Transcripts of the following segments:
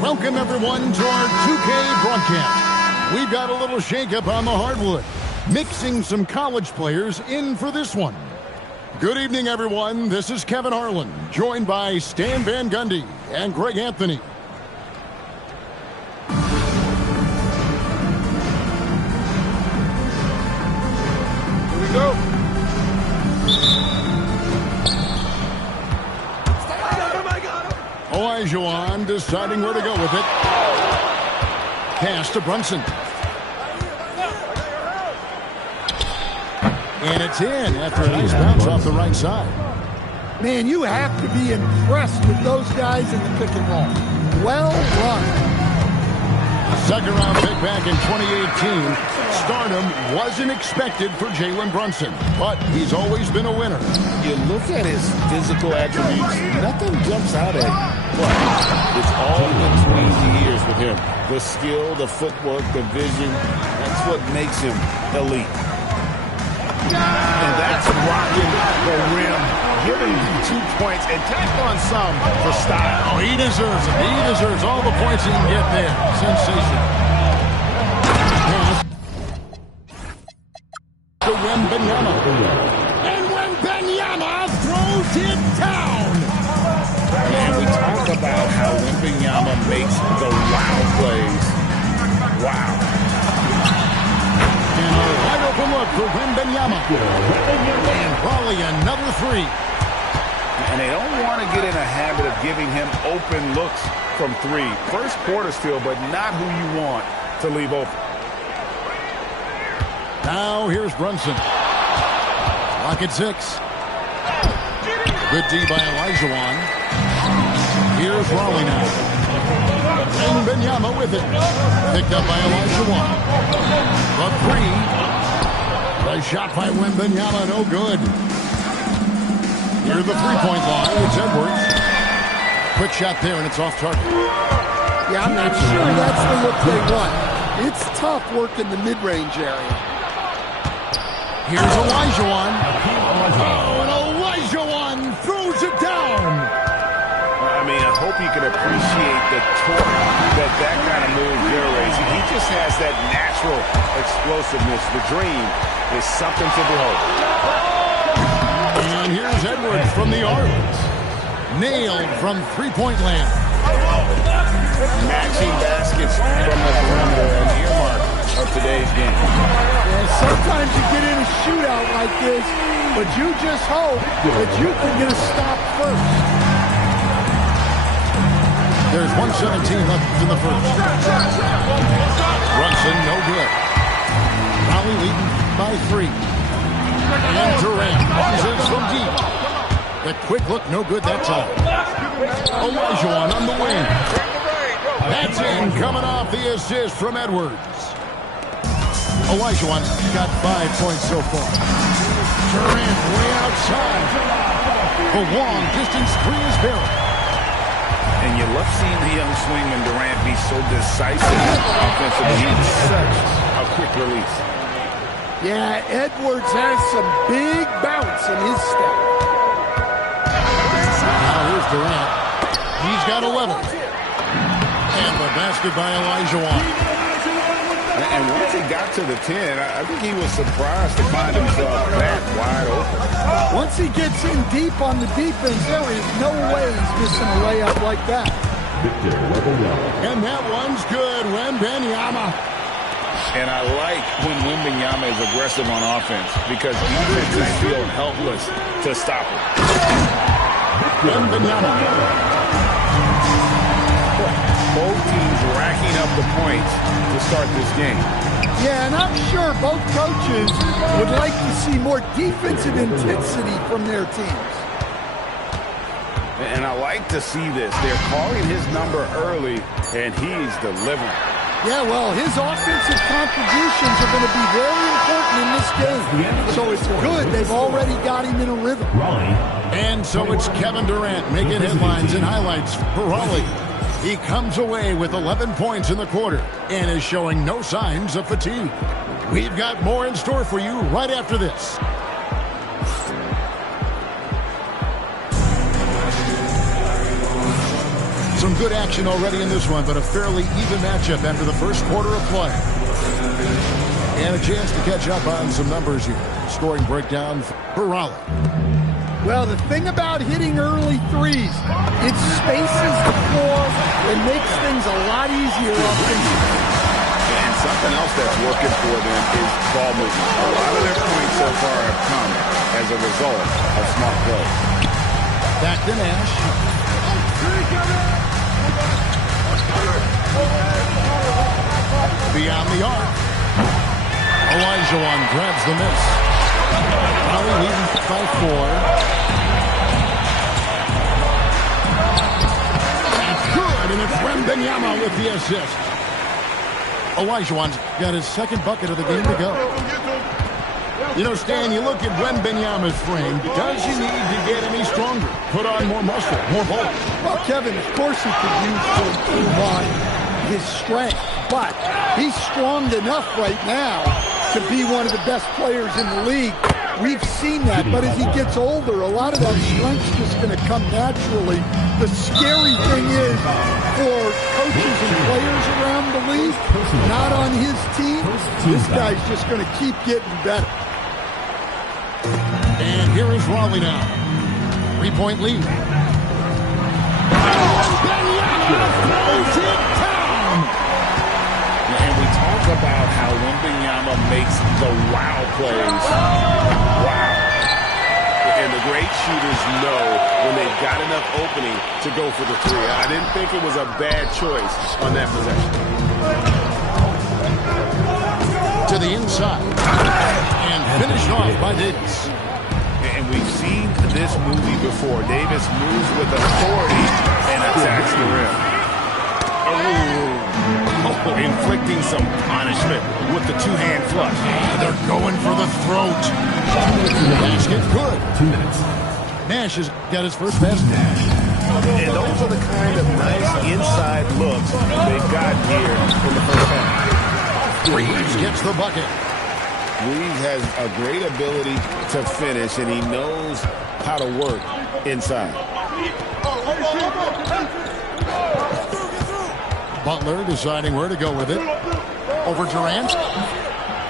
Welcome, everyone, to our 2K broadcast. We've got a little shakeup on the hardwood, mixing some college players in for this one. Good evening, everyone. This is Kevin Harlan, joined by Stan Van Gundy and Greg Anthony. Here we go. Olajuwon deciding where to go with it. Pass to Brunson. And it's in after a nice bounce off the right side. Man, you have to be impressed with those guys in the pick and roll. Well run. Second round pick back in 2018. Stardom wasn't expected for Jalen Brunson, but he's always been a winner. You look at his physical attributes, nothing jumps out at him. But it's all between the ears with him. The skill, the footwork, the vision, that's what makes him elite. And that's rocking the rim. Giving 2 points and tack on some for style. Oh, he deserves it. He deserves all the points he can get there. Sensational. To Wembanyama. And Wembanyama throws it down. And we talk about how Wembanyama makes the wow plays. Wow. And a wide open look for Wembanyama. And Raleigh another three. And they don't want to get in a habit of giving him open looks from three. First quarter still, but not who you want to leave open. Now here's Brunson. Lock at 6. Good D by Olajuwon. Here's Raleigh now. Wembanyama with it. Picked up by Olajuwon. The three. The shot by Wembanyama, no good. Near the three-point line, it's Edwards. Quick shot there, and it's off target. Yeah, I'm not sure that's the look they want. It's tough working the mid-range area. Here's Olajuwon. Oh, and Olajuwon throws it down. I mean, I hope you can appreciate the torque that kind of move generates. He just has that natural explosiveness. The dream is something to behold. And here's Edwards from the arc. Nailed from three-point land. Matching baskets from the perimeter, an earmark of today's game. And sometimes you get in a shootout like this, but you just hope that you can get a stop first. There's 1:17 left in the first. Brunson, no good. Raleigh leading by 3. And Durant rises from deep. The quick look, no good that time. Olajuwon on the wing. That's in, coming off the assist from Edwards. Olajuwon got 5 points so far. Durant way outside. The long distance three is barrel. And you love seeing the young swingman Durant be so decisive offensively. He's such a quick release. Yeah, Edwards has some big bounce in his step. Now here's Durant. He's got 11. And the basket by Olajuwon. And once he got to the 10, I think he was surprised to find himself that wide open. Once he gets in deep on the defense, there is no way he's missing a layup like that. And that one's good. Wembanyama. And I like when Wembanyama is aggressive on offense because defenses feel helpless to stop him. Wembanyama. Both teams racking up the points to start this game. Yeah, and I'm sure both coaches would like to see more defensive intensity from their teams. And I like to see this. They're calling his number early, and he's delivering. Yeah, well, his offensive contributions are going to be very important in this game. So it's good they've already got him in a rhythm. And so it's Kevin Durant making headlines and highlights for Raleigh. He comes away with 11 points in the quarter and is showing no signs of fatigue. We've got more in store for you right after this. Some good action already in this one, but a fairly even matchup after the first quarter of play. And a chance to catch up on some numbers here. Scoring breakdown for Raleigh. Well, the thing about hitting early threes, it spaces the floor and makes things a lot easier offensively. And something else that's working for them is ball movement. A lot of their points so far have come as a result of smart play. Back to Nash. Beyond the arc. Elijah grabs the miss. Raleigh leading by 4. That's good, and it's Wembanyama with the assist. Olajuwon's got his second bucket of the game to go. You know, Stan, you look at Wembanyama's frame. Does he need to get any stronger? Put on more muscle, more bulk? Well, Kevin, of course he could use to improve on his strength, but he's strong enough right now to be one of the best players in the league. We've seen that, but as he gets older, a lot of that strength's just going to come naturally. The scary thing is for coaches and players around the league, not on his team, this guy's just going to keep getting better. And here is Raleigh now. 3-point lead. Throws it down. And we talk about how Wembanyama makes the wow plays. Wow. And the great shooters know when they've got enough opening to go for the three. I didn't think it was a bad choice on that possession. To the inside. And finished off by Davis. And we've seen this movie before. Davis moves with authority and attacks the rim. Oh, inflicting some punishment with the two-hand flush. They're going for the throat. Basket good. 2 minutes. Nash has got his first basket. And those are the kind of nice inside looks they've got here in the first half. Reeves gets the bucket. Reeves has a great ability to finish, and he knows how to work inside. Butler deciding where to go with it. Over Durant.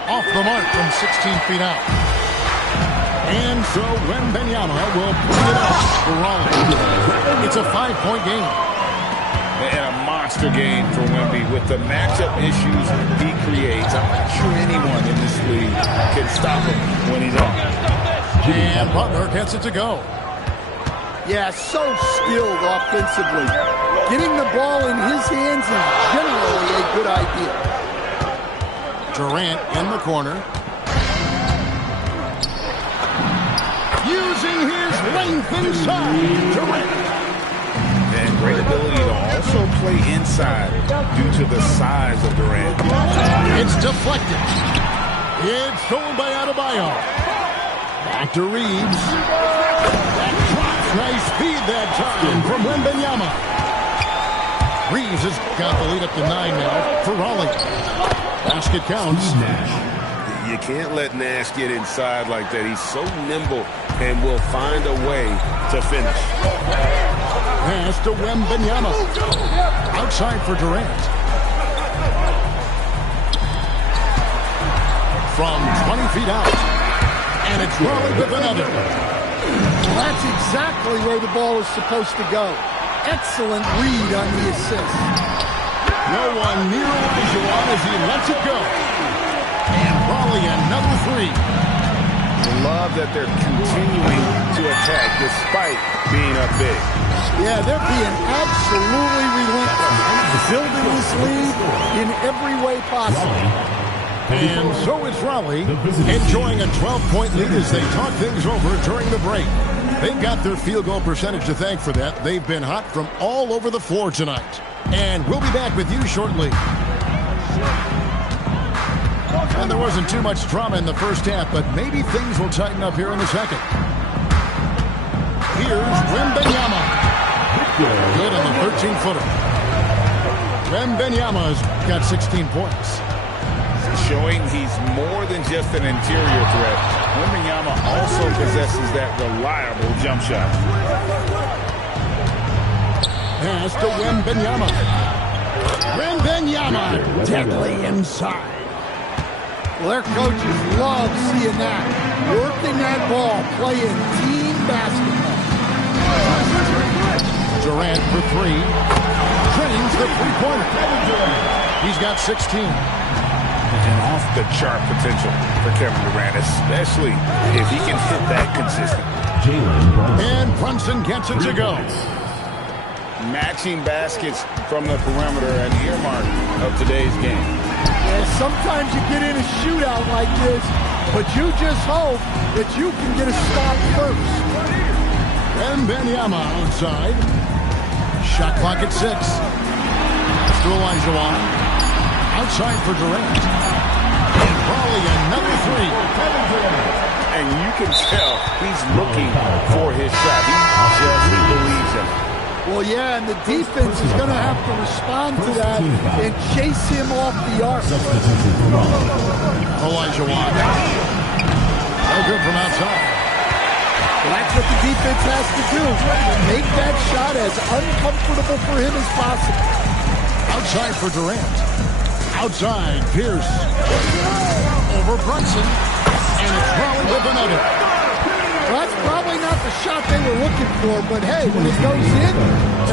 Off the mark from 16 feet out. And so Wembanyama will bring it up for Raleigh. It's a 5-point game. And a monster game for Wemby with the matchup issues he creates. I'm not sure anyone in this league can stop him when he's on. And Butler gets it to go. Yeah, so skilled offensively. Getting the ball in his hands is generally a good idea. Durant in the corner. Using his length inside. Durant. And great ability to also play inside due to the size of Durant. It's deflected. It's sold by Adebayo. Back to Reeves. That drops. Nice speed that time from Wembanyama. Reeves has got the lead up to 9 now for Raleigh. Basket counts. You can't let Nash get inside like that. He's so nimble and will find a way to finish. Pass to Wembanyama. Outside for Durant. From 20 feet out. And it's Raleigh with another. That's exactly where the ball is supposed to go. Excellent read on the assist. No one near Olajuwon as he lets it go. And Raleigh another three. I love that they're continuing to attack despite being up big. Yeah, they're being absolutely relentless. Building this lead in every way possible. And so is Raleigh enjoying a 12-point lead as they talk things over during the break. They've got their field goal percentage to thank for that. They've been hot from all over the floor tonight. And we'll be back with you shortly. And there wasn't too much drama in the first half, but maybe things will tighten up here in the second. Here's Wembanyama. Good on the 13-footer. Wembanyama's got 16 points. Showing he's more than just an interior threat. Wembanyama also possesses that reliable jump shot. pass to Wembanyama. Wembanyama deadly inside. Well, their coaches love seeing that. Working that ball, playing team basketball. Durant for three. Drains the three-pointer. He's got 16. And off-the-chart potential for Kevin Durant, especially if he can hit that consistently. And Brunson gets it to go. Matching baskets from the perimeter, an earmark of today's game. Yeah, sometimes you get in a shootout like this, but you just hope that you can get a stop first. Wembanyama outside. Shot clock at 6. To Olajuwon. Outside for Durant. And Brawley another three. And you can tell he's looking for his shot. He just believes in it. Well, yeah, and the defense is going to have to respond to that and chase him off the arc. Olajuwon. No good from outside. Well, that's what the defense has to do. Make that shot as uncomfortable for him as possible. Outside for Durant. Outside, Pierce. Over Brunson. And it's Brawley with another. Well, that's probably not the shot they were looking for, but hey, when it goes in,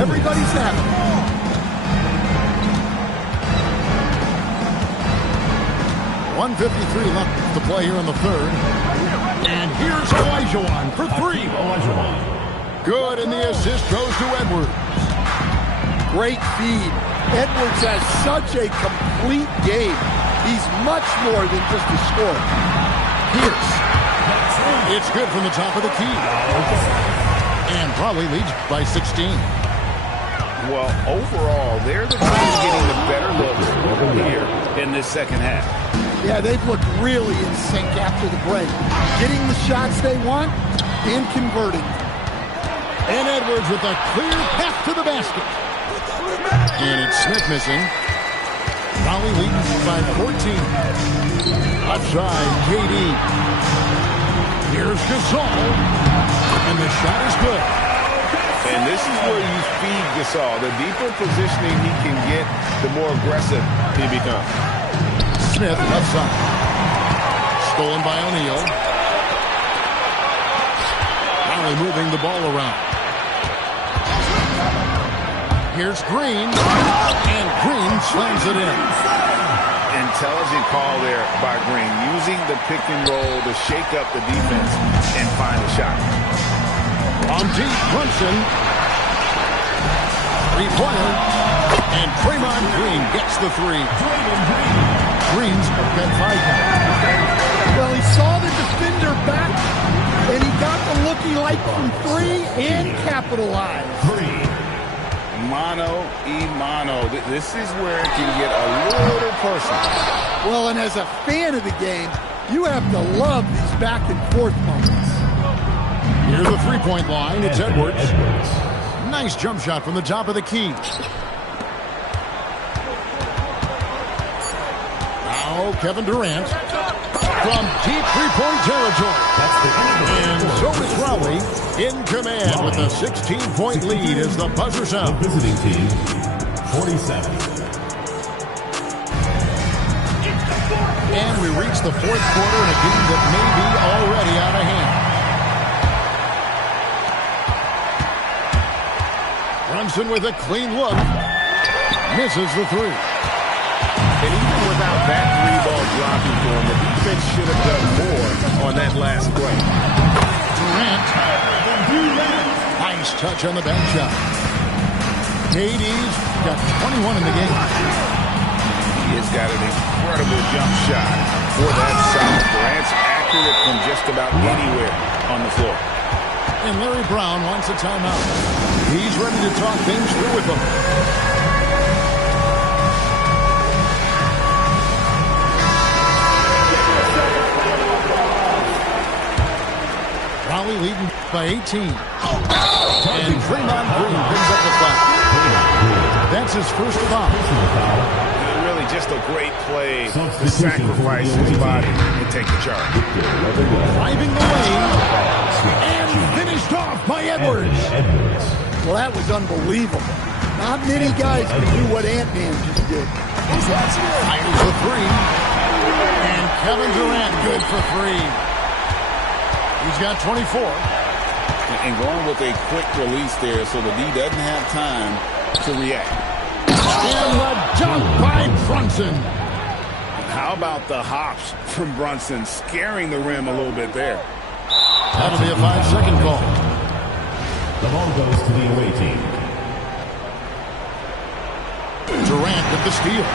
everybody's happy. 1:53 left to play here in the third. And here's Olajuwon for three. Good, and the assist goes to Edwards. Great feed. Edwards has such a complete game. He's much more than just a scorer. Pierce. It's good from the top of the key. And probably leads by 16. Well, overall, they're the team getting the better looks here in this second half. Yeah, they've looked really in sync after the break. Getting the shots they want and converting. And Edwards with a clear path to the basket. And it's Smith missing. Raleigh leading by 14. Outside, KD. Here's Gasol. And the shot is good. And this is where you feed Gasol. The deeper positioning he can get, the more aggressive he becomes. Smith left side. Stolen by O'Neal. Raleigh moving the ball around. Here's Green. And Green slams it in. Intelligent call there by Green, using the pick and roll to shake up the defense and find a shot. On deep, Brunson. Three-pointer. And Draymond Green gets the three. Green's got 5 now. Well, he saw the defender back, and he got the look he liked from three and capitalized. Mano y mano. This is where it can get a little personal. Well, and as a fan of the game, you have to love these back and forth moments. Here's the three-point line. It's Edwards. Nice jump shot from the top of the key. Now Kevin Durant from deep three-point territory. And so is Raleigh in command with a 16-point lead as the buzzer sounds. Visiting team, 47. And we reach the fourth quarter in a game that may be already out of hand. Brunson with a clean look. Misses the three. And even without that three-ball dropping for him, the defense should have done more on that last play. Durant. Nice touch on the bank shot. KD's got 21 in the game. He has got an incredible jump shot for that side. Durant's accurate from just about anywhere on the floor. And Larry Brown wants a timeout. He's ready to talk things through with them. Raleigh leading by 18. And Draymond Green picks up the foul. That's his first foul. Really just a great play to sacrifice his body and take the charge. Driving the lane. And finished off by Edwards. Well, that was unbelievable. Not many guys can do what Ant-Man just did. Fires a three. And Kevin Durant good for three. He's got 24. And going with a quick release there so the D doesn't have time to react. And the dunk by Brunson. How about the hops from Brunson, scaring the rim a little bit there. That'll be a 5-second call. The ball goes to the away team. Durant with the steal.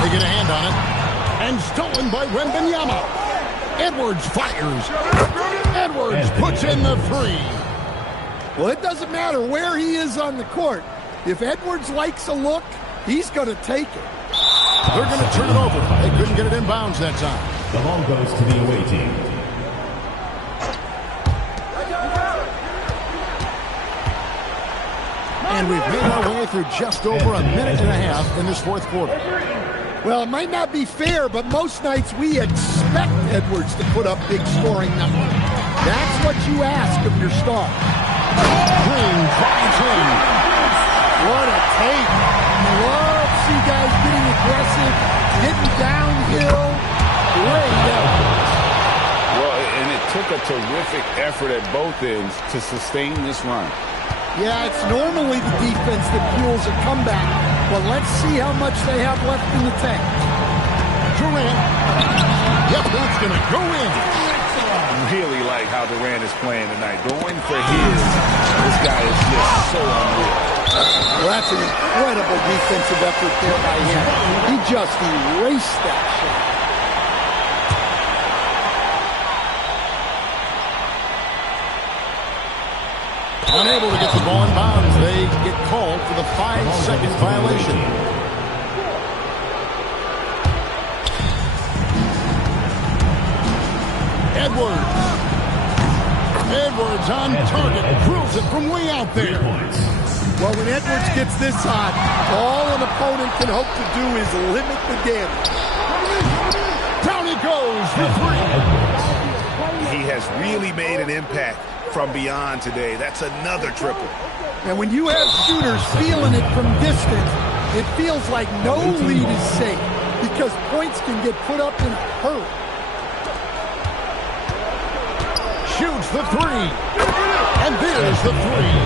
They get a hand on it. And stolen by Wembanyama. Edwards fires. Edwards puts in the three. Well, it doesn't matter where he is on the court. If Edwards likes a look, he's going to take it. They're going to turn it over. They couldn't get it in bounds that time. The ball goes to the away team. And we've made our way through just over a minute and a half in this fourth quarter. Well, it might not be fair, but most nights we expect Edwards to put up big scoring numbers. That's what you ask of your star. Green drives in. What a take. Love to see guys getting aggressive, getting downhill. Great Edwards. Well, and it took a terrific effort at both ends to sustain this run. Yeah, it's normally the defense that fuels a comeback, but let's see how much they have left in the tank. Durant. Yep, that's going to go in. Really like how Durant is playing tonight. Going for his. This guy is just so unreal. Well, that's an incredible defensive effort there by him. He just erased that shot. Unable to get the ball in bounds. They get called for the 5-second violation. Edwards. Edwards on target. Drills it from way out there. Well, when Edwards gets this hot, all an opponent can hope to do is limit the damage. Down he goes for three. He has really made an impact from beyond today. That's another triple. And when you have shooters feeling it from distance, it feels like no lead is safe because points can get put up in a hurry. Shoots the three. And there's the three.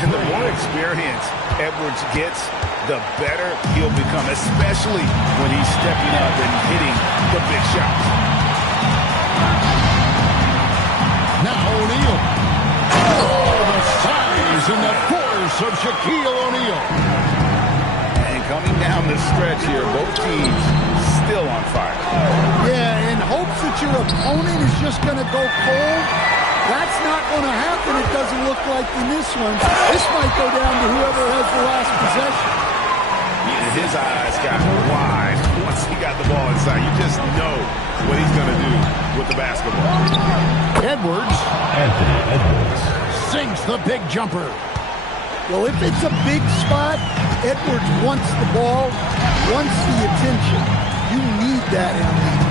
And the more experience Edwards gets, the better he'll become, especially when he's stepping up and hitting the big shots. Now O'Neal. Oh, the size and the force of Shaquille O'Neal. And coming down the stretch here, both teams still on fire. Yeah, in hopes that your opponent is just going to go cold. That's not going to happen, it doesn't look like in this one. This might go down to whoever has the last possession. His eyes got wide once he got the ball inside. You just know what he's going to do with the basketball. Edwards. Anthony Edwards. Sinks the big jumper. Well, if it's a big spot, Edwards wants the ball, wants the attention. You need that in a league.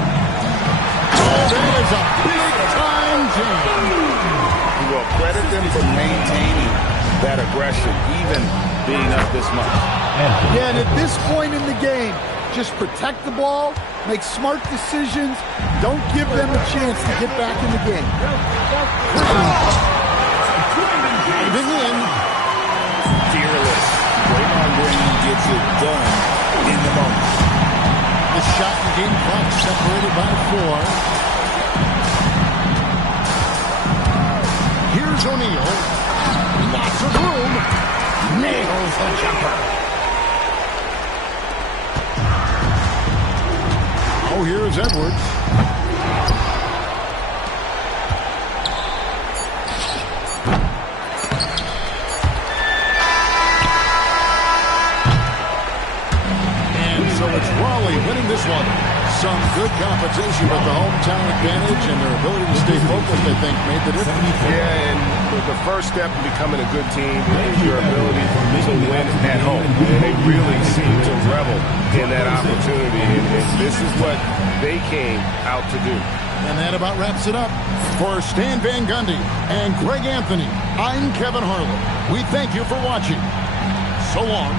Oh, that is a big-time jam. Well, credit them for maintaining that aggression, even being up this much. Yeah, and at this point in the game, just protect the ball, make smart decisions, don't give them a chance to get back in the game. Diving in. Fearless. Draymond Green gets it done in the moment. The shot and game clock separated by 4. Here's O'Neal. Lots of room. Nails the jumper. Oh, here's Edwards. And so it's Raleigh winning this one. Some good competition, but the hometown advantage and their ability to stay focused, I think, made the difference. Yeah, and the first step in becoming a good team is your ability to win at home. And they really seem to revel in that opportunity. And this is what they came out to do. And that about wraps it up. For Stan Van Gundy and Greg Anthony, I'm Kevin Harlan. We thank you for watching. So long.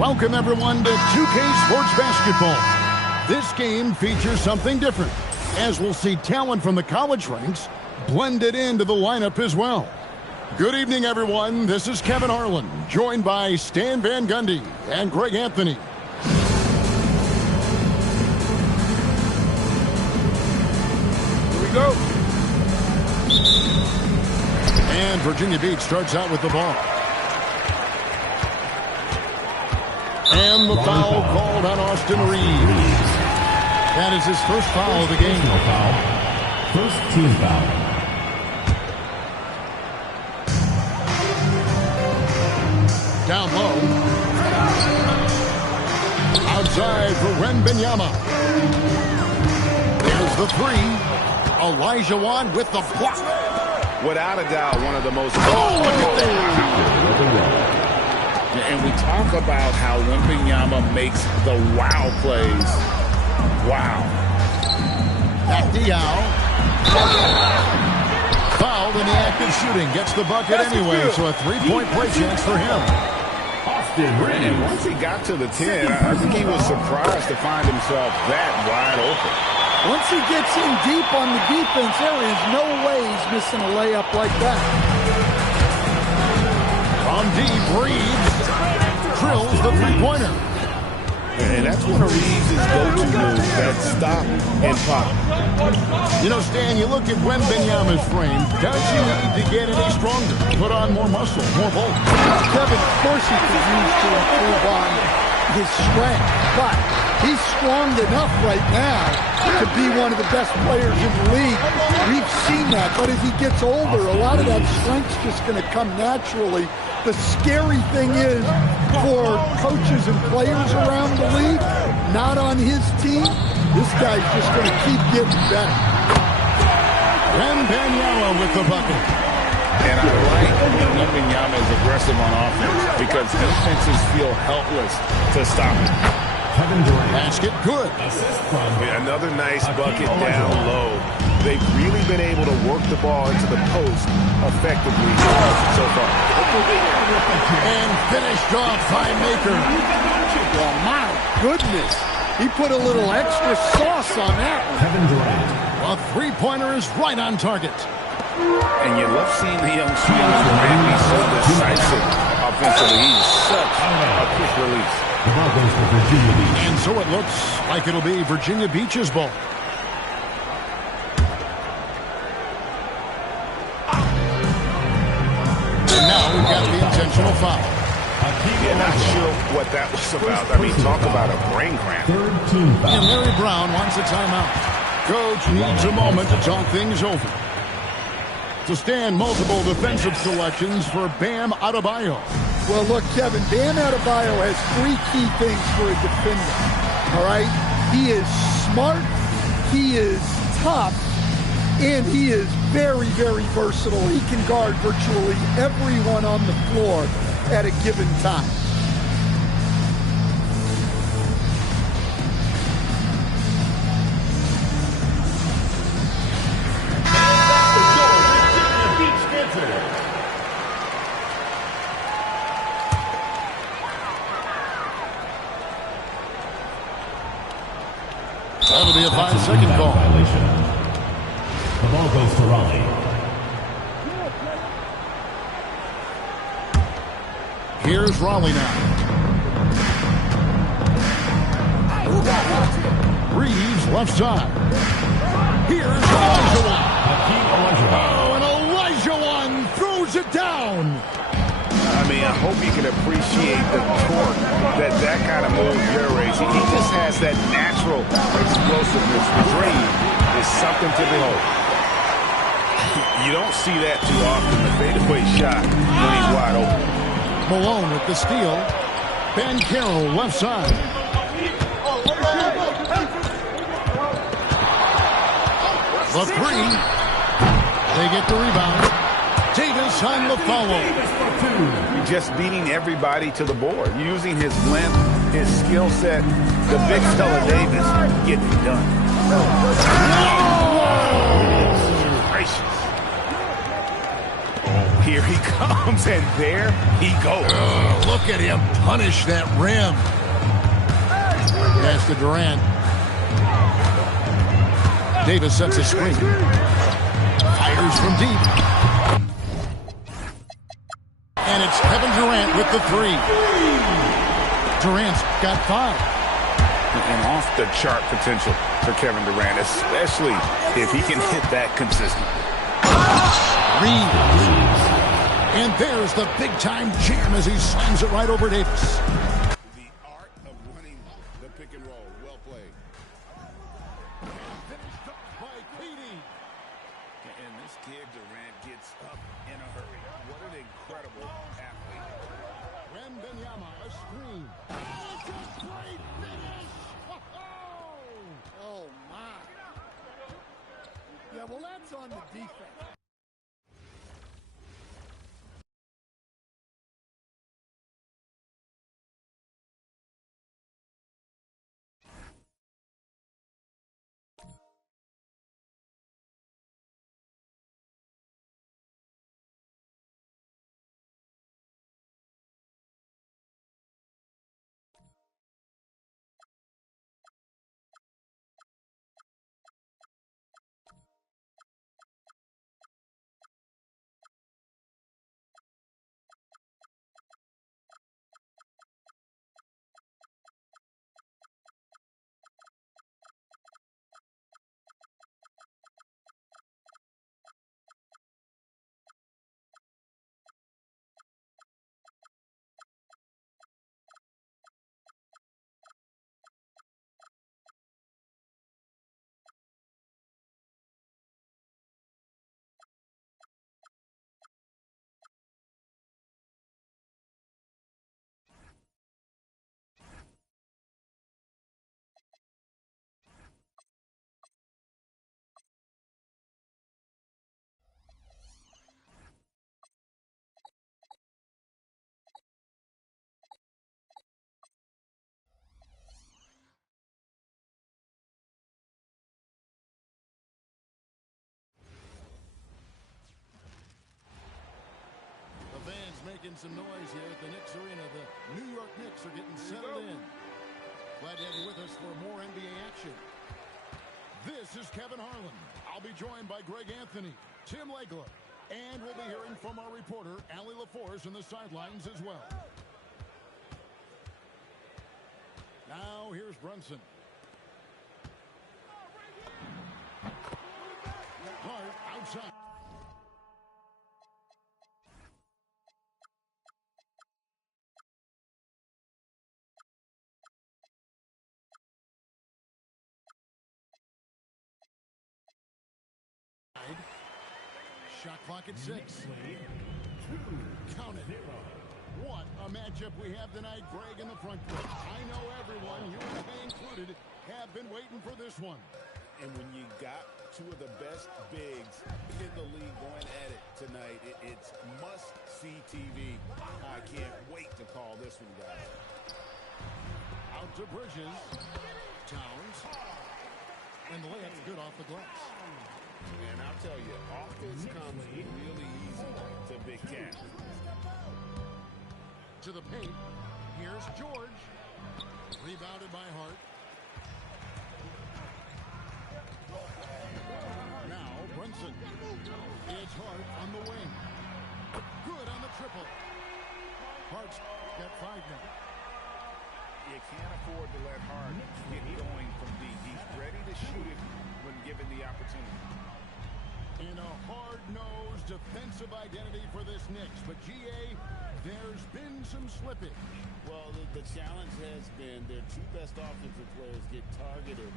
Welcome, everyone, to 2K Sports Basketball. This game features something different, as we'll see talent from the college ranks blended into the lineup as well. Good evening, everyone. This is Kevin Harlan, joined by Stan Van Gundy and Greg Anthony. Here we go. And Virginia Beach starts out with the ball. And the foul called on Austin Reeves. That is his first foul of the game. First team foul. Down low. Outside for Wembanyama. There's the three. Elijah Wan with the block. Without a doubt, one of the most... And we talk about how Wembanyama makes the wow plays. Wow. At Diao. Fouled in the act of shooting. Gets the bucket anyway, so a three-point play chance for him. And once he got to the 10, I think he was surprised to find himself that wide open. Once he gets in deep on the defense, there is no way he's missing a layup like that. From deep, Reeves drills the three-pointer. And that's one of Reeves' go-to moves, that stop and pop. You know, Stan, you look at Wembanyama's frame. Does he need to get any stronger? Put on more muscle, more bulk? Kevin, of course he could use to improve on his strength, but he's strong enough right now to be one of the best players in the league. We've seen that, but as he gets older, a lot of that strength's just going to come naturally. The scary thing is for coaches and players around the league, not on his team, this guy's just going to keep getting better. Wembanyama with the bucket. And I like when Wembanyama is aggressive on offense because defenses feel helpless to stop him. Basket good. Another nice bucket down low. They've really been able to work the ball into the post effectively so far. And finished off by Maker. Well, my goodness. He put a little extra sauce on that one. A three-pointer is right on target. And you love seeing the young shooter be so decisive offensively. He's such a quick release. The ball goes to Virginia Beach. And so it looks like it'll be Virginia Beach's ball. And now we've got the intentional foul. Yeah, not sure what that was about. I mean, talk about a brain cramp. Third team foul. And Larry Brown wants a timeout. Coach needs a moment to talk things over. To stand multiple defensive selections for Bam Adebayo. Well, look, Kevin, Bam Adebayo has three key things for a defender, all right? He is smart, he is tough, and he is very, very versatile. He can guard virtually everyone on the floor at a given time. That'll be a 5-second call. Violation. The ball goes to Raleigh. Here's Raleigh now. Reeves left side. Here's Elijah Wan. Oh, and Elijah Wan throws it down. I mean, I hope you can appreciate the torque that kind of move generates. He just has that natural explosiveness. The dream is something to behold. You don't see that too often, the fadeaway shot when he's wide open. Malone with the steal. Ben Carroll left side. The three. They get the rebound. Davis on the follow. Just beating everybody to the board, using his length, his skill set. The big fella Davis getting it done. Gracious. Here he comes, and there he goes. Look at him punish that rim. Pass to Durant. Davis sets a screen. Fires from deep. And it's Kevin Durant with the three. Durant's got 5. And off-the-chart potential for Kevin Durant, especially if he can hit that consistently. Reeves. And there's the big-time jam as he slams it right over Davis. The art of running the pick and roll. Well played. Finished up by Katie. And this kid, Durant, gets up in a hurry. What an incredible athlete. Wembanyama, a screen. It's a great finish. Oh, my. Yeah, well, that's on the defense. Making some noise here at the Knicks Arena. The New York Knicks are getting settled in. Glad to have you with us for more NBA action. This is Kevin Harlan. I'll be joined by Greg Anthony, Tim Legler, and we'll be hearing from our reporter, Allie LaForce, on the sidelines as well. Now, here's Brunson. Hart outside. Shot clock at 6. Count it. What a matchup we have tonight, Greg, in the front court. I know everyone, you and me included, have been waiting for this one. And when you got two of the best bigs in the league going at it tonight, it's must-see TV. I can't wait to call this one, guys. Out to Bridges. Towns. And the layup's good off the glass. And I'll tell you, offense comes really easy to Big Cat. To the paint. Here's George. Rebounded by Hart. Now Brunson. It's Hart on the wing. Good on the triple. Hart's got 5 now. You can't afford to let Hart get going from deep. He's ready to shoot it when given the opportunity. In a hard-nosed defensive identity for this Knicks. But, GA, there's been some slippage. Well, the challenge has been their two best offensive players get targeted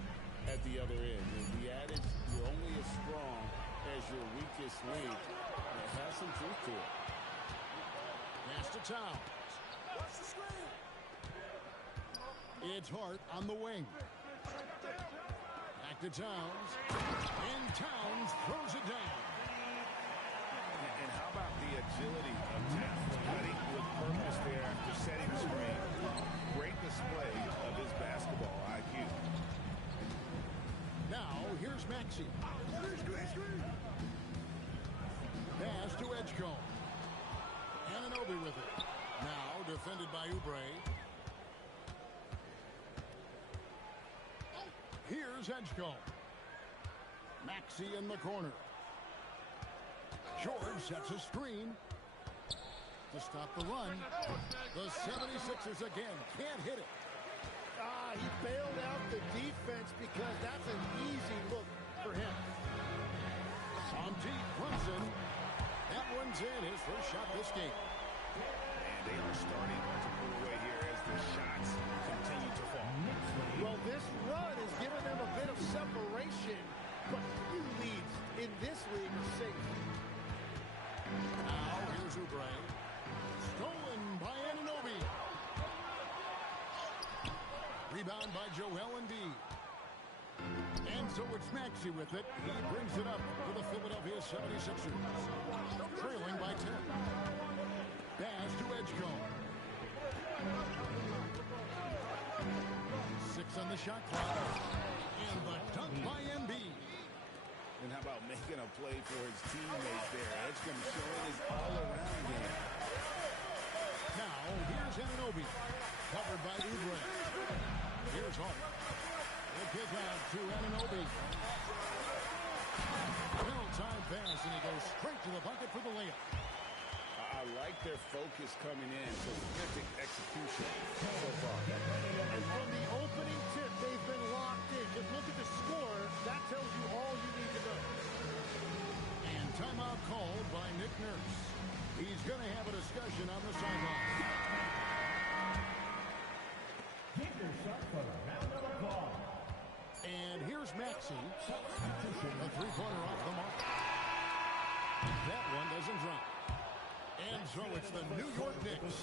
at the other end. And the adage, you're only as strong as your weakest link, it has some truth to it. Pass to Towns. What's the screen? It's Hart on the wing. Back to Towns. And Towns throws it down. And how about the agility of Towns? Cutting with purpose there after setting the screen. Great display of his basketball IQ. Now, here's Maxey. Pass to Edgecombe. Anunoby with it. Now, defended by Oubre. Here's Edgecombe. Maxey in the corner. George sets a screen. To stop the run. The 76ers again can't hit it. He bailed out the defense because that's an easy look for him. On deep, Brunson. That one's in, his first shot this game. And they are starting to put away here as the shots continue to fall. Well, this run has given them a bit of separation, but few leads in this league are safe. Now, here's Oubre. Stolen by Anunoby. Rebound by Joel Embiid. And so it's Maxey with it. He brings it up for the Philadelphia 76ers. Trailing by 10. Pass to Edgecombe. 6 on the shot clock. And the dunk by Embiid. And how about making a play for his teammates there? Edgecombe showing his all-around game. Now, here's Anunoby. Covered by Oubre. Here's Hart. The kick out to Anunoby. Well-timed pass, and he goes straight to the bucket for the layup. I like their focus coming in. Terrific execution so far. And from the opening tip, they've been locked in. Just look at the score. That tells you all you need to know. And timeout called by Nick Nurse. He's going to have a discussion on the sideline. Get your shot for a round of applause. And here's Maxey. A three-pointer off the mark. That one doesn't drop. And so it's the New York Knicks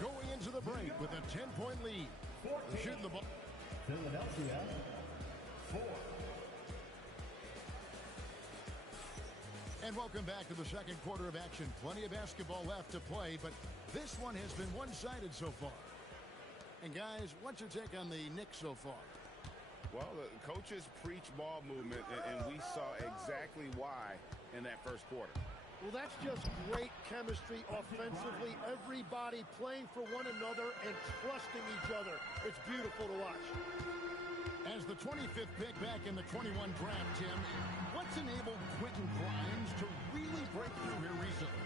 going into the break with a 10-point lead. They're shooting the ball. Philadelphia, 4. And welcome back to the second quarter of action. Plenty of basketball left to play, but this one has been one-sided so far. And guys, what's your take on the Knicks so far? Well, the coaches preach ball movement, and we saw exactly why in that first quarter. Well, that's just great chemistry offensively. Everybody playing for one another and trusting each other. It's beautiful to watch. As the 25th pick back in the 21 draft, Tim, what's enabled Quentin Grimes to really break through here recently?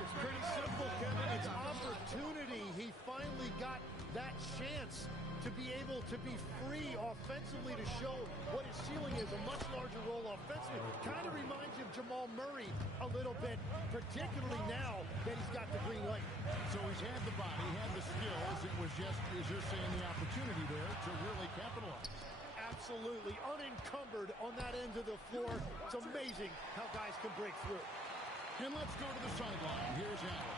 It's pretty simple, Kevin. It's opportunity. He finally got that chance to be able to be free offensively to show what his ceiling is, a much larger role offensively. Kind of reminds you of Jamal Murray a little bit, particularly now that he's got the green light. So he's had the body, had the skills. It was just, as you're saying, the opportunity there to really capitalize. Absolutely. Unencumbered on that end of the floor. It's amazing how guys can break through. And let's go to the sideline. Here's Allen.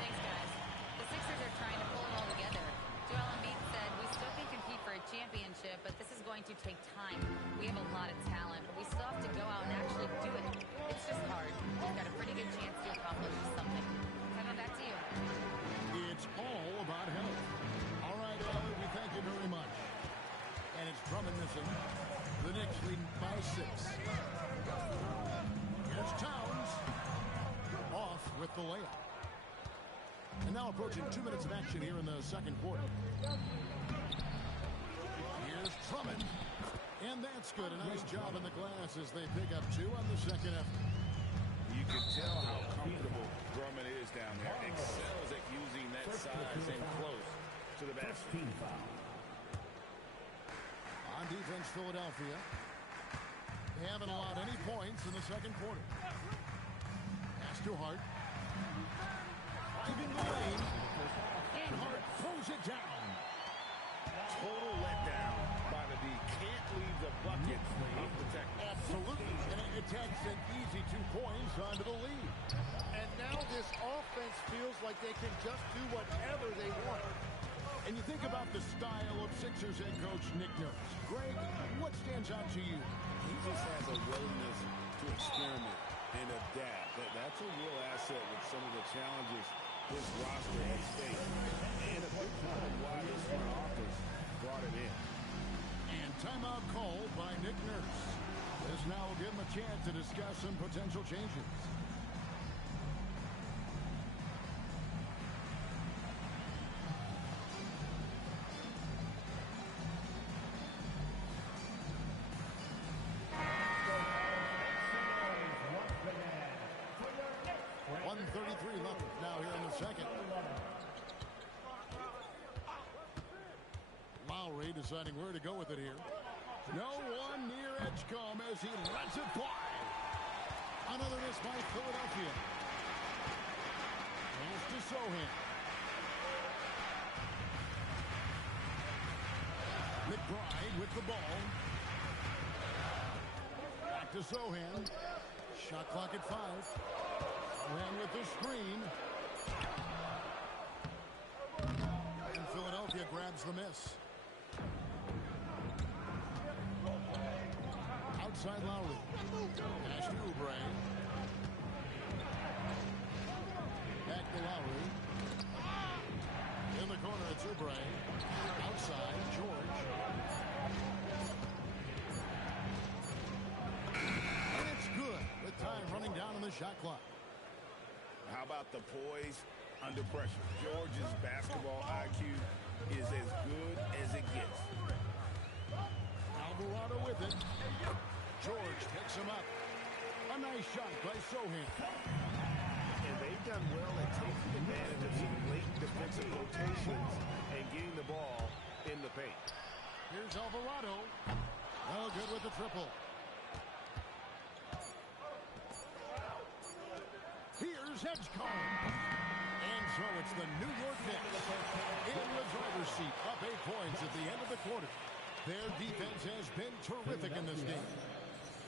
Thanks, guys. The Sixers are trying to pull it all together. Joel Embiid said, we still can compete for a championship, but this is going to take time. We have a lot of talent, but we still have to go out and actually do it. It's just hard. We've got a pretty good chance to accomplish something. Kevin, back to you. It's all about health. All right, Allen, we thank you very much. And it's Drummond missing. The Knicks leading by 6. Here's Towns. Off with the layup. And now approaching 2 minutes of action here in the second quarter. Here's Drummond. And that's good. A nice job in the glass as they pick up 2 on the second effort. You can tell how comfortable Drummond is down there. Excels at using that size and close to the basket. On defense, Philadelphia. They haven't allowed any points in the second quarter. Pass to Hart. Driving the lane. And Hart throws it down. Total letdown by the D. Can't leave the bucket unprotected. Absolutely. And it takes an easy 2 points onto the lead. And now this offense feels like they can just do whatever they want. And you think about the style of Sixers head coach Nick Nurse. Greg, what stands out to you? He just has a willingness to experiment and adapt. That's a real asset with some of the challenges his roster has faced. And a big part of why his front office brought him in. And timeout called by Nick Nurse. This now will give him a chance to discuss some potential changes. .133 left now here in Lowry deciding where to go with it here. No one near Edgecombe as he lets it fly. Another miss by Philadelphia. Pass to Sohan. McBride with the ball. Back to Sohan. Shot clock at 5. Sohan with the screen. And Philadelphia grabs the miss. Outside Lowry. Pass to Oubre. Back to Lowry. In the corner, it's Oubre. Outside, George. And it's good with time running down on the shot clock. How about the poise under pressure? George's basketball IQ is as good as it gets. Alvarado with it. George picks him up. A nice shot by Sohan. And they've done well at taking advantage of some late defensive rotations and getting the ball in the paint. Here's Alvarado. Well, good with the triple. Here's Edgecombe. And so it's the New York Knicks in the driver's seat, up 8 points at the end of the quarter. Their defense has been terrific in this game.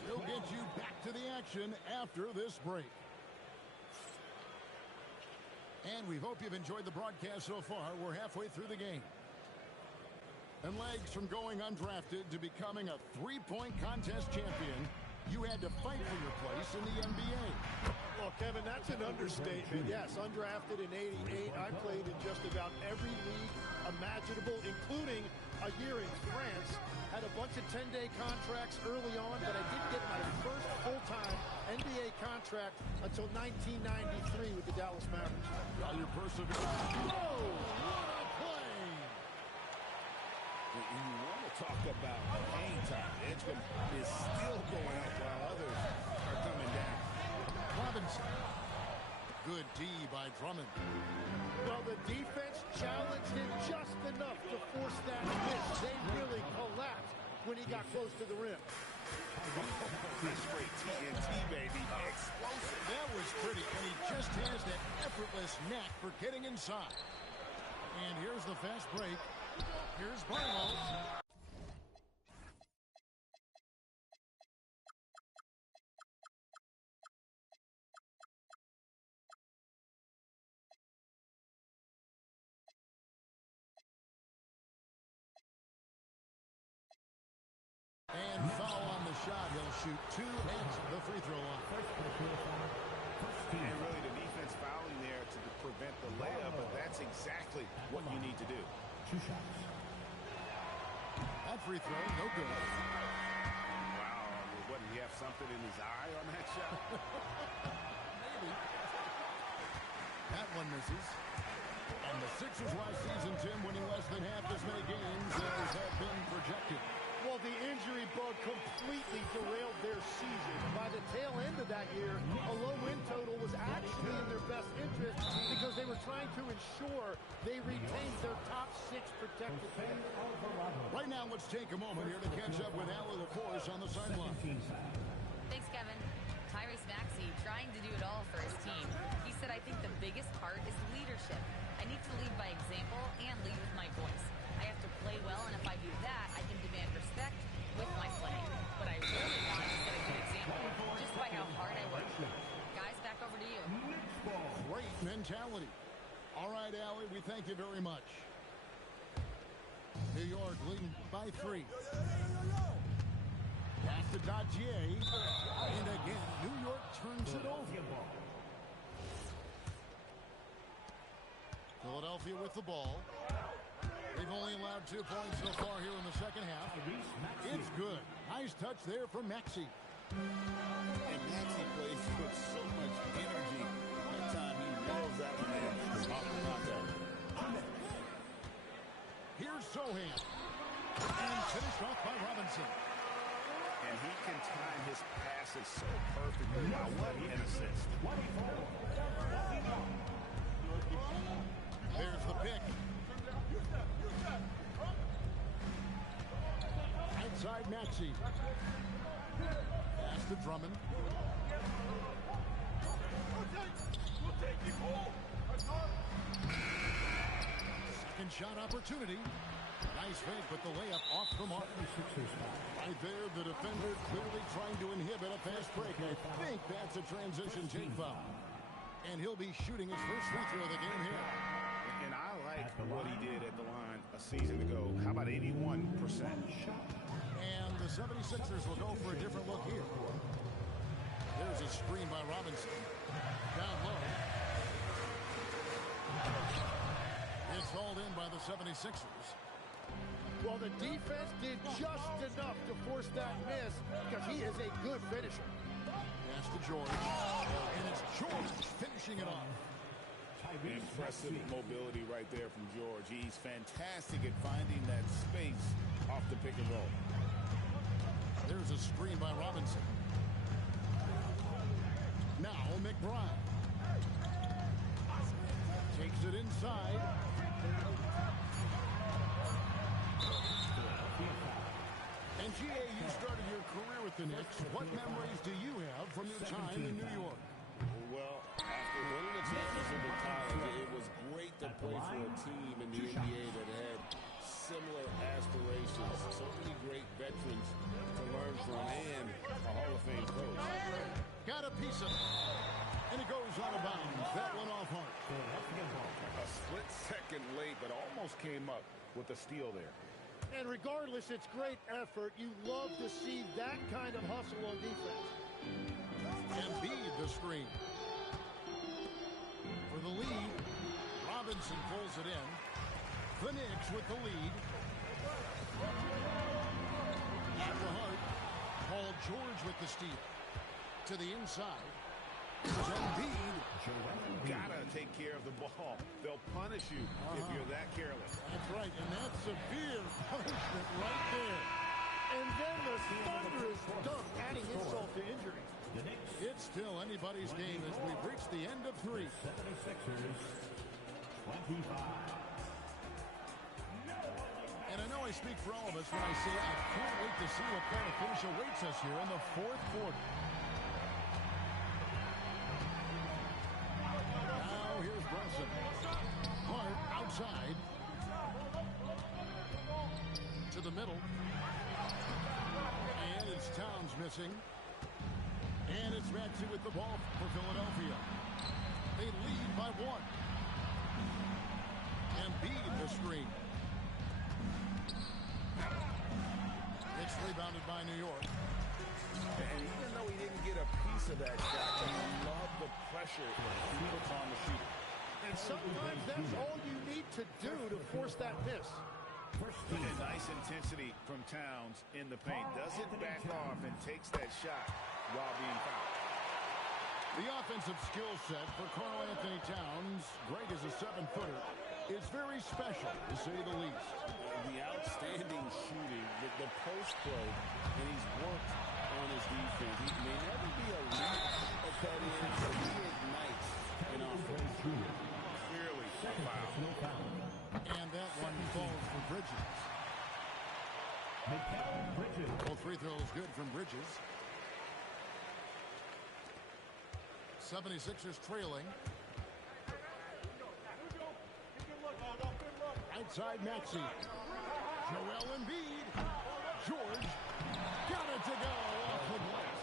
We'll get you back to the action after this break. And we hope you've enjoyed the broadcast so far. We're halfway through the game. And legs from going undrafted to becoming a three-point contest champion, you had to fight for your place in the NBA. Well, Kevin, that's an understatement. Yes, undrafted in '88. I played in just about every league imaginable, including a year in France. Had a bunch of 10-day contracts early on, but I didn't get my first full-time NBA contract until 1993 with the Dallas Mavericks. While you're persevering. Whoa! What a play! And you want to talk about hang time. Edgecombe is still going up while others are coming down. Robinson. Good D by Drummond. Well, the defense challenged him just enough to force that miss. They really collapsed when he got close to the rim. Straight TNT, baby. Explosive. That was pretty, and he just has that effortless knack for getting inside. And here's the fast break. Here's Barlow. And foul on the shot. He'll shoot 2 at the free throw line. And really the defense fouling there to prevent the layup, but that's exactly what you need to do. 2 shots. That free throw, no good. Wow, what, did he have something in his eye on that shot? Maybe. That one misses. And the Sixers last season, Tim, winning less than half as many games as had been projected. Well, the injury bug completely derailed their season. By the tail end of that year, a low win total was actually in their best interest because they were trying to ensure they retained their top 6 protected players. Right now, let's take a moment here to catch up with Allie LaForce on the sideline. Thanks, Kevin. Tyrese Maxey trying to do it all for his team. He said, I think the biggest part is leadership. I need to lead by example and lead with my voice. I have to play well, and if I do that, I can demand respect with my play. But I really want to set a good example just by how hard I work. Guys, back over to you. Great mentality. All right, Allie, we thank you very much. New York leading by 3. Pass to Dodgier. And again, New York turns it over. Philadelphia with the ball. They've only allowed 2 points so far here in the second half. It's good. Nice touch there from Maxey. And Maxey plays with so much energy. That time he nails that one in. Off the contact. Here's Sohan. And finished off by Robinson. And he can time his passes so perfectly. Wow, what an assist. There's the pick. Maxey. Pass to Drummond. Second shot opportunity. Nice fake, but the layup off the mark. Right there, the defender clearly trying to inhibit a fast break. I think that's a transition take foul. And he'll be shooting his first free throw of the game here. And I like what he did at the line a season ago. How about 81%? And the 76ers will go for a different look here. There's a screen by Robinson. Down low. It's hauled in by the 76ers. Well, the defense did just enough to force that miss because he is a good finisher. Pass to George. And it's George finishing it off. Impressive mobility right there from George. He's fantastic at finding that space off the pick and roll. There's a screen by Robinson. Now McBride. Takes it inside. And G.A., you started your career with the Knicks. What memories do you have from your time in New York? Well, after winning the championship in college, it was great to play for a team in the NBA that had similar aspirations. So many great veterans to learn from and a Hall of Fame coach. Got a piece of it. And it goes out of bounds. That one off Hart. A split second late, but almost came up with a steal there. And regardless, it's great effort. You love to see that kind of hustle on defense. Embiid the screen. For the lead, Robinson pulls it in. The Knicks with the lead. At the Hart. Paul George with the steal. To the inside. Embiid. Gotta take care of the ball. They'll punish you if you're that careless. That's right, and that's severe punishment right there. And then the thunderous dunk, adding insult to injury. It's still anybody's game as we've reached the end of three. 76ers, 25. And I know I speak for all of us when I say I can't wait to see what kind of finish awaits us here in the fourth quarter. Now here's Brunson. Hart outside. To the middle. And it's Towns missing. And it's Maxey with the ball for Philadelphia. They lead by one. Embiid the screen. It's rebounded by New York. And even though he didn't get a piece of that shot, he loved the pressure he puts on the shooter. And sometimes that's all you need to do to force that miss. And nice intensity from Towns in the paint. Doesn't back off and takes that shot while being fouled. The offensive skill set for Karl Anthony Towns, great as a 7-footer, is very special, to say the least. The outstanding shooting, the post play, and he's worked on his defense. He may never be a lead at that end, but he ignites an offense. Clearly a foul. And that one falls for Bridges. Both free throws good from Bridges. 76ers trailing. Outside Maxey. Joel Embiid. George. Got it to go off the glass.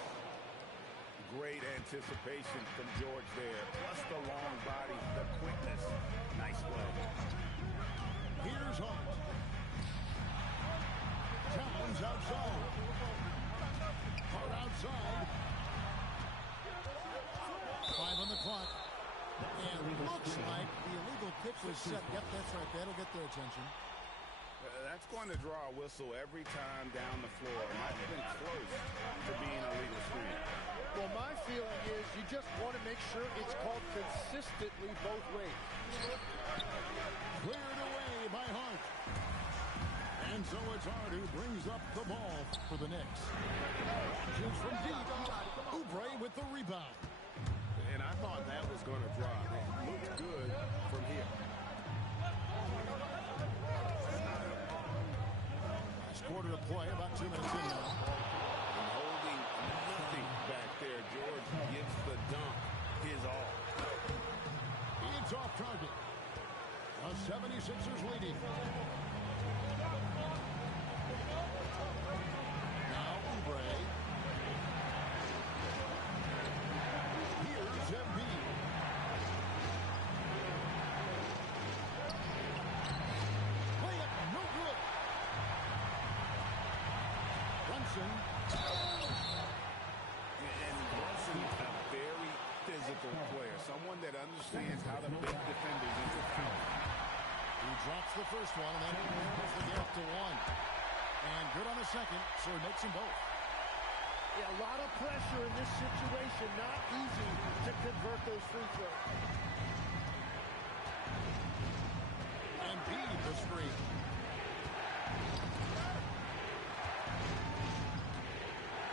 Great anticipation from George there. Plus the long body, the quickness. Nice play. Here's Hart. Towns outside. Hart outside. 5 on the clock. And looks like the illegal kick was set. Yep, that's right. That'll get their attention. That's going to draw a whistle every time down the floor. Not even close to being a legal screen. Well, my feeling is you just want to make sure it's called consistently both ways. Cleared away by Hart. And so it's Hart who brings up the ball for the Knicks. Shoots from deep. Oubre with the rebound. And I thought that was going to drop. It looked good from here. Last quarter to play, about 2 minutes in now. And holding nothing back there. George gives the dunk his all. It's off target. The 76ers leading. Now Oubre. Here's Embiid. Layup, no good. Brunson. And Brunson, a very physical player. Someone that understands how to make defenders into foul. He drops the first one, and then he narrows the gap to one. And good on the second, so he makes them both. Yeah, a lot of pressure in this situation. Not easy to convert those free throws. Embiid the screen.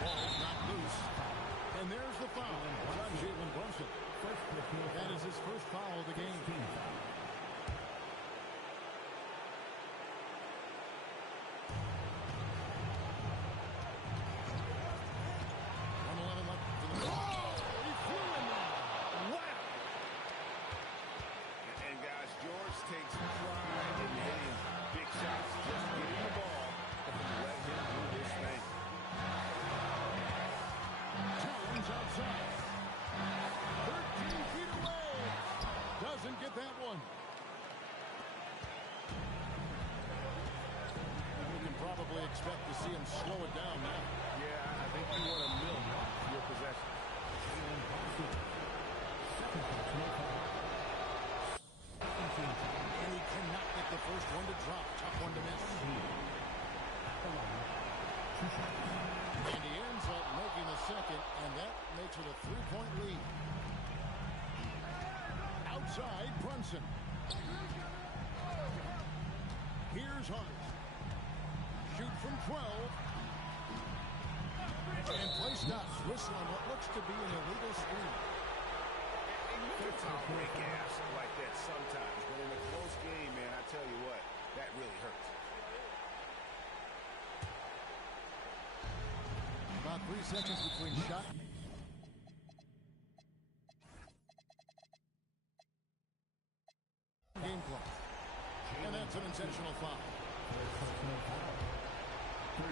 Ball's not loose. And there's the foul on Jalen Brunson. That is his first foul of the game. 1:11 left for the minute. Oh, he flew in there. Wow. And guys, George takes pride in hitting big shots. Just getting the ball and let him do this thing. Towns outside. 13 feet away. Doesn't get that one. We can probably expect to see him slow it down now. Yeah, I think you want to milk your possession. And he cannot get the first one to drop. Tough one to miss. And he ends up making the second, and that makes it a 3-point lead. Outside, Brunson. Here's Hart. Shoot from 12. And play stops. Whistle on what looks to be an illegal screen. And you can tolerate gas like that sometimes, but in a close game, man, I tell you what, that really hurts. About 3 seconds between shot. Game clock. And that's an intentional foul. 13.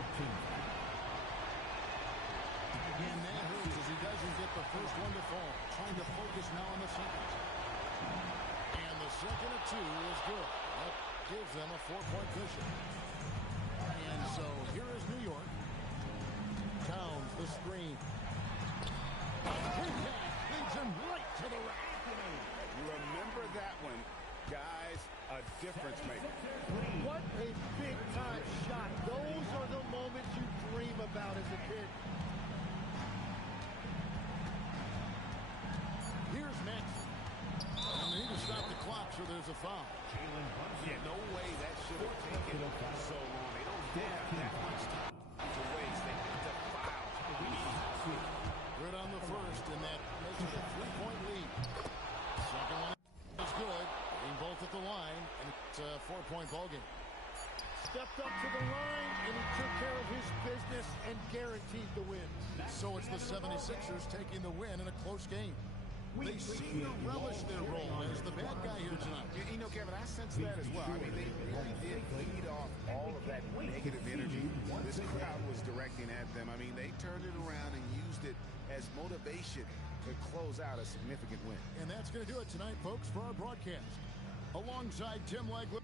And that hurts as he doesn't get the first one to fall. Trying to focus now on the second. And the second of two is good. That gives them a 4-point cushion. And so here is New York. Towns the screen. Quick pass leads him right to the rack. You remember that one, guys, a difference maker. What a big-time shot. Those are the moments you dream about as a kid. Here's Maxey. And they need to stop the clock, so there's a foul. Yeah, no way that should have taken so long. They don't have that much time to waste. They have to foul immediately. Good on the first, and that makes it a 3-point lead. Second one is good. Being both at the line, and it's a 4-point ballgame. Stepped up to the line, and he took care of his business and guaranteed the win. So it's the 76ers taking the win in a close game. They seem to relish their role as the bad guy here tonight. You know, Kevin, I sense that as well. I mean, they really did feed off all of that negative energy this crowd was directing at them. I mean, they turned it around and used it as motivation to close out a significant win. And that's going to do it tonight, folks, for our broadcast. Alongside Tim Legler.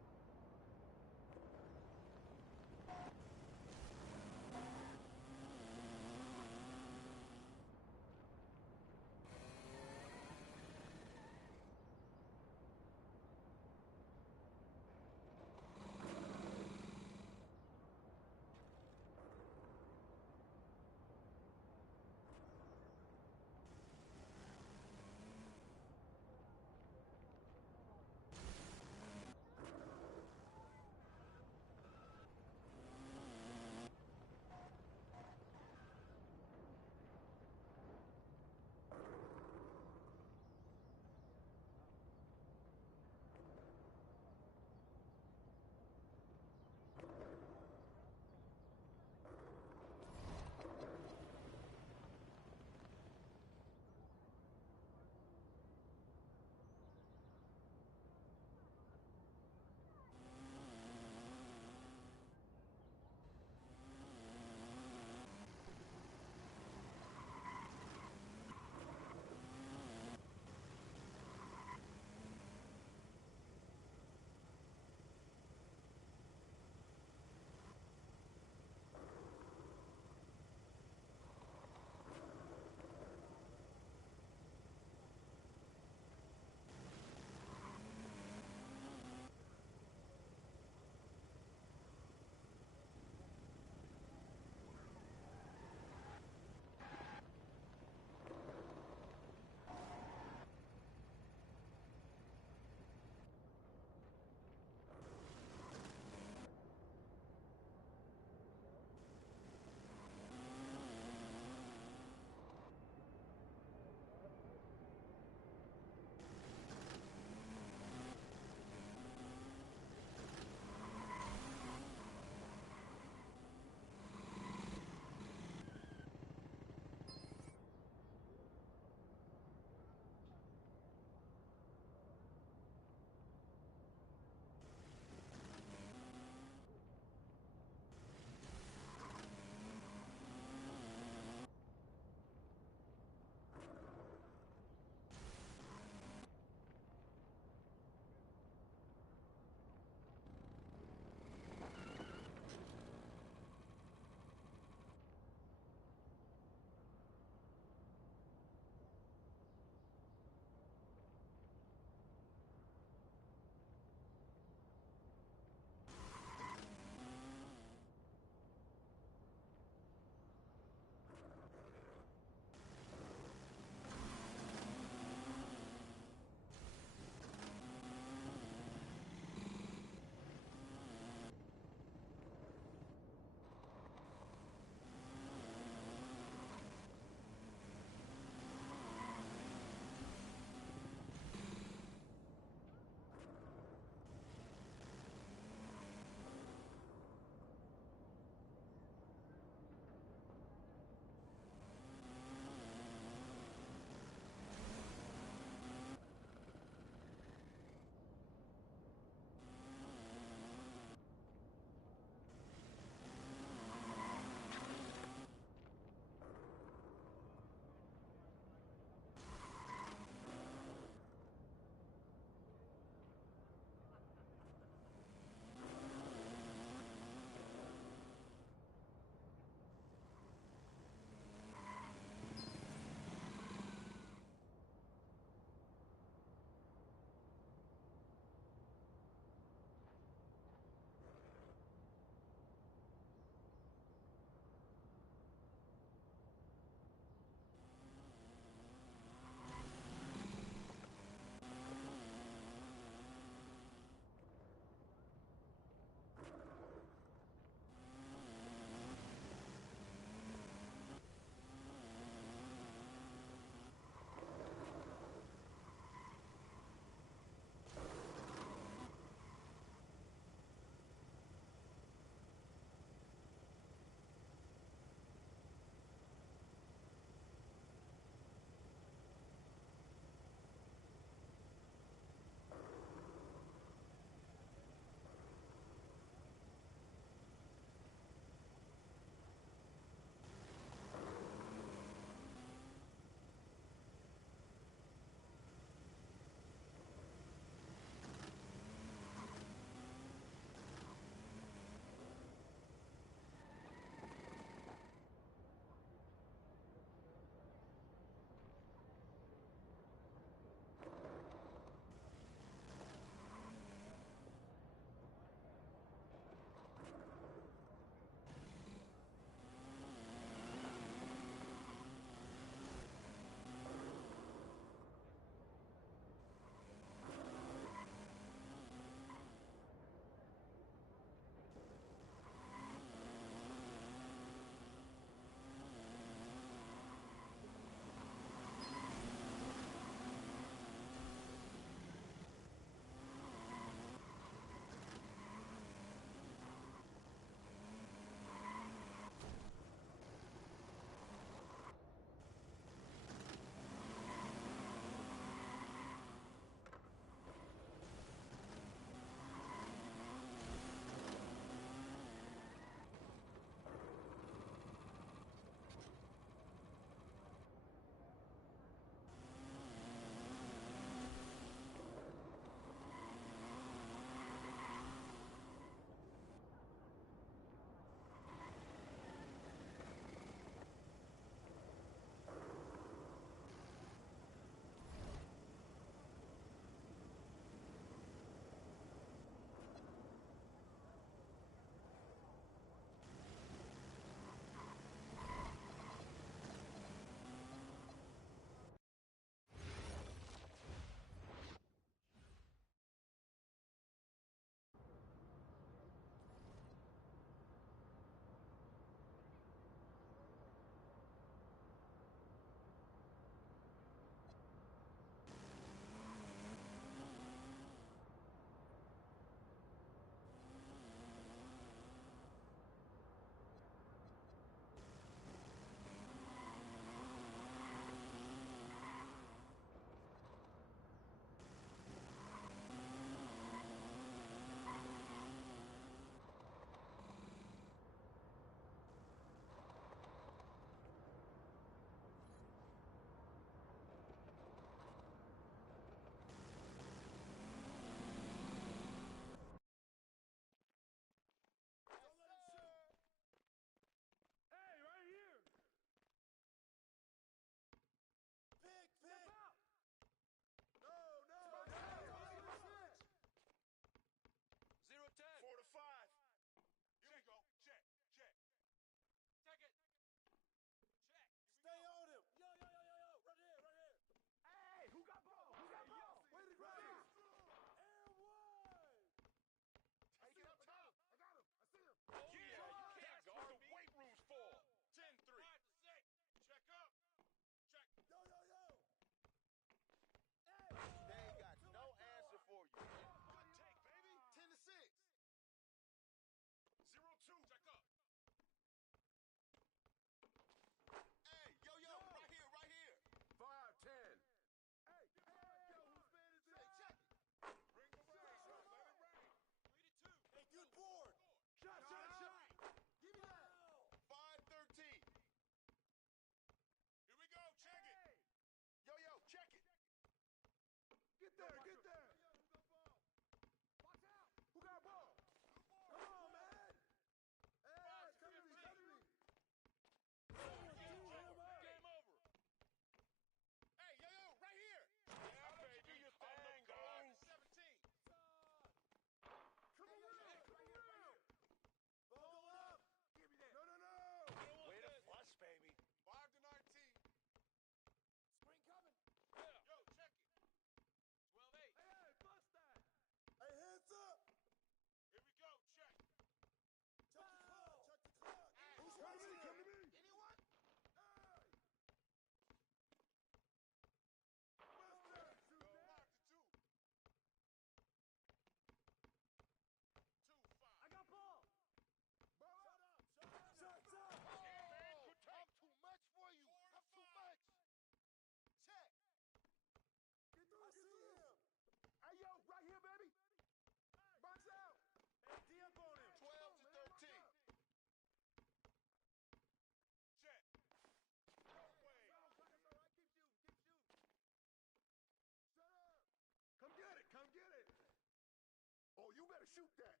shoot that.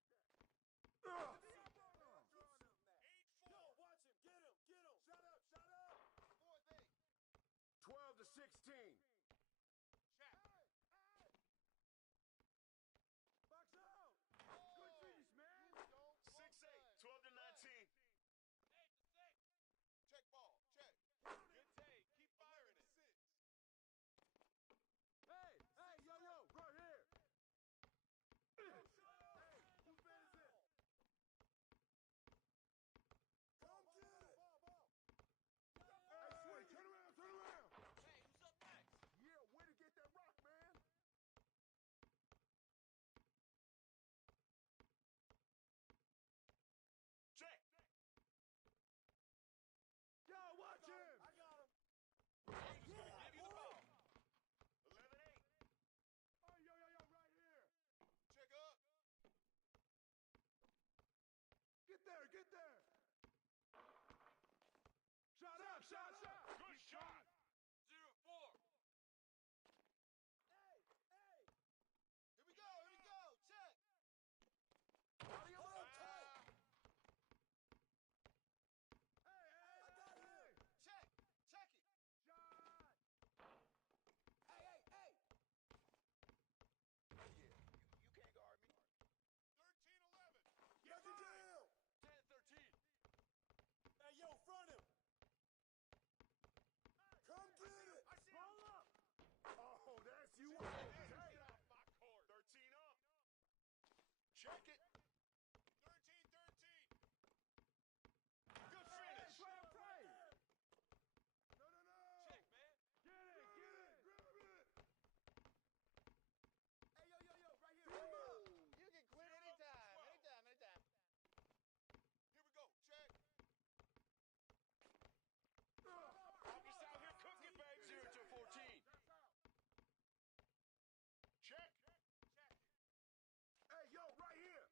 8-4. Yo, watch him. Get him. Get him. Shut up. Shut up. 12 to 16. Check. Box out. Good finish, man. 6-8, 12 to 19. Check ball. Check. Good take. Keep firing it. Hey, yo, right here. Hey, whose man is it? Come get it. Hey, Sway, turn around. Hey, who's up next? Yeah, way to get that rock, man. Check. Yo, watch him. I got him. Who's going to give you the ball? 11-8. Oh, yo, right here. Check up. Get there. Shot. Good shot. 0-4. Hey. Here we go. Check. Body him up, I got him. Check it. Shot. Hey. Yeah, you can't guard me. 13-11. Get down. 10-13. Hey, yo, front him. Come get it. I see Roll up. Oh, that's you. Get off my court. 13 up. Check it. 13-13. Good finish. Play. No. Check, man. Get it. Grab it. Hey, yo, right here. You can quit anytime. Here we go. Check. August out here cooking, babe. 0 to 14. Check. Hey, yo, right here.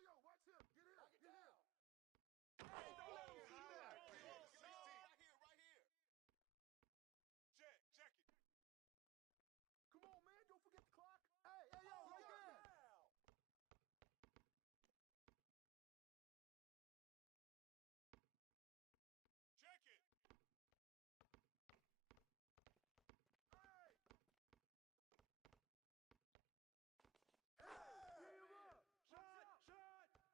Yo, watch him. Get him. Knock it down. Hey, don't let him see that. Right here. Check it. Come on, man. Don't forget the clock. Hey, yo, right there. Check it. Hey, get him up. Shot.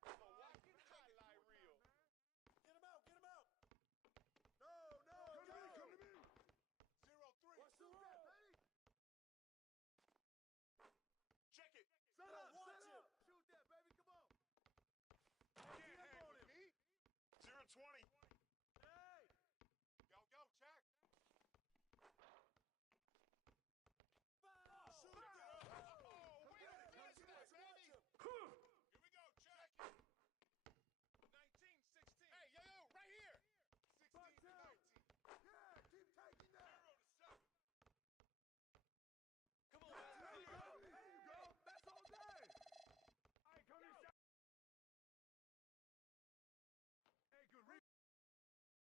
I'm a walking highlight reel. Get him out. No. Come to me. 0-3. Watch shoot that, baby. Check it. Set up. Shoot that, baby. Come on. Can't hang with me. 0-20.